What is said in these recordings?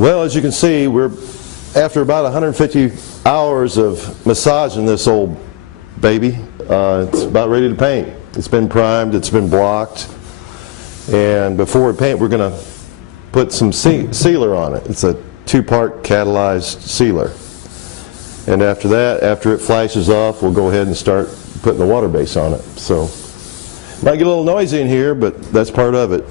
Well, as you can see, we're after about 150 hours of massaging this old baby. It's about ready to paint. It's been primed, it's been blocked, and before we paint we're going to put some sealer on it. It's a two-part catalyzed sealer. And after that, after it flashes off, we'll go ahead and start putting the water base on it. So, might get a little noisy in here, but that's part of it.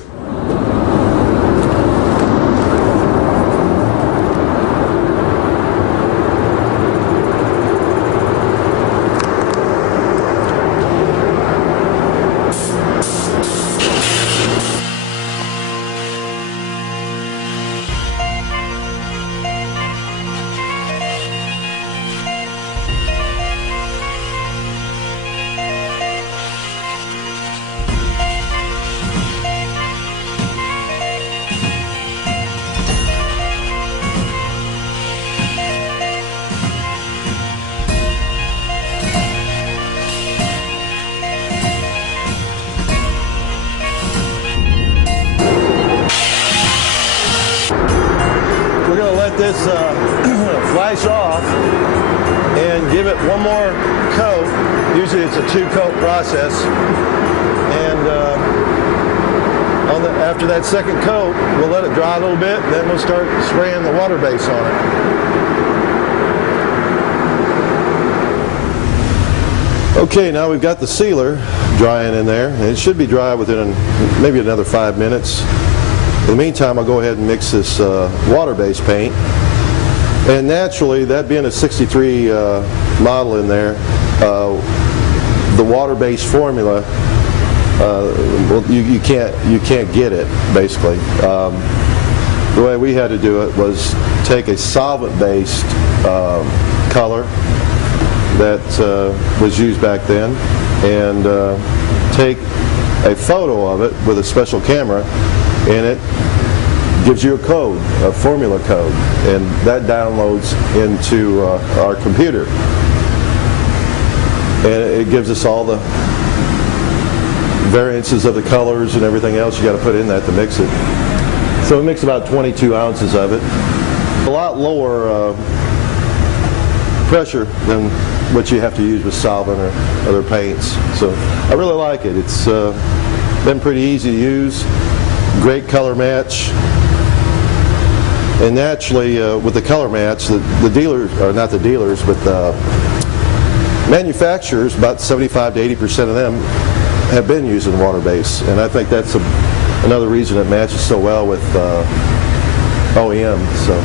We're going to let this flash off and give it one more coat. Usually it's a two-coat process. And after that second coat, we'll let it dry a little bit, and then we'll start spraying the water base on it. Okay, now we've got the sealer drying in there, and it should be dry within maybe another 5 minutes. In the meantime, I'll go ahead and mix this water-based paint. And naturally, that being a 63 model in there, the water-based formula, well, you can't get it, basically. The way we had to do it was take a solvent-based color that was used back then, and take a photo of it with a special camera, and it gives you a code, a formula code, and that downloads into our computer. And it gives us all the variances of the colors and everything else you got to put in that to mix it. So we mix about 22 ounces of it. A lot lower pressure than what you have to use with solvent or other paints. So I really like it. It's been pretty easy to use. Great color match, and naturally with the color match, the dealers, or not the dealers, but the manufacturers, about 75 to 80% of them have been using water base, and I think that's another reason it matches so well with OEM. So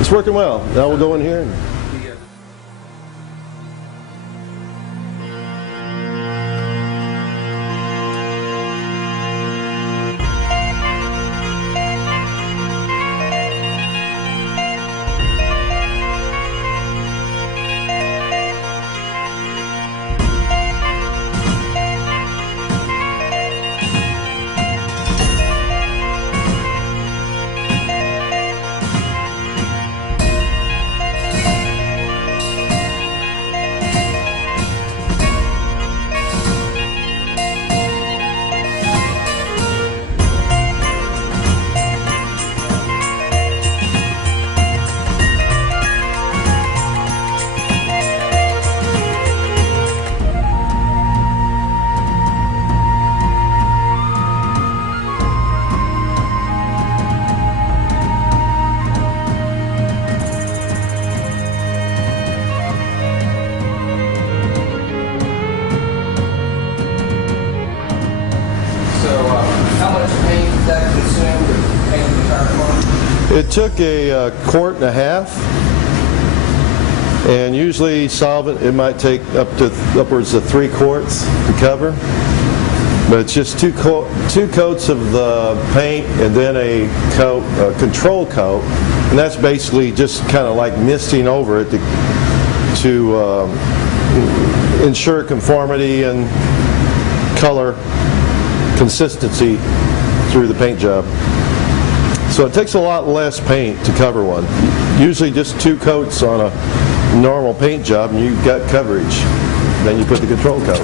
it's working well. Now we'll go in here and it took a quart and a half, and usually solvent it might take upwards of 3 quarts to cover, but it's just two coats of the paint and then a control coat, and that's basically just kind of like misting over it to ensure conformity and color consistency through the paint job. So it takes a lot less paint to cover one. Usually just 2 coats on a normal paint job and you've got coverage. Then you put the control coat.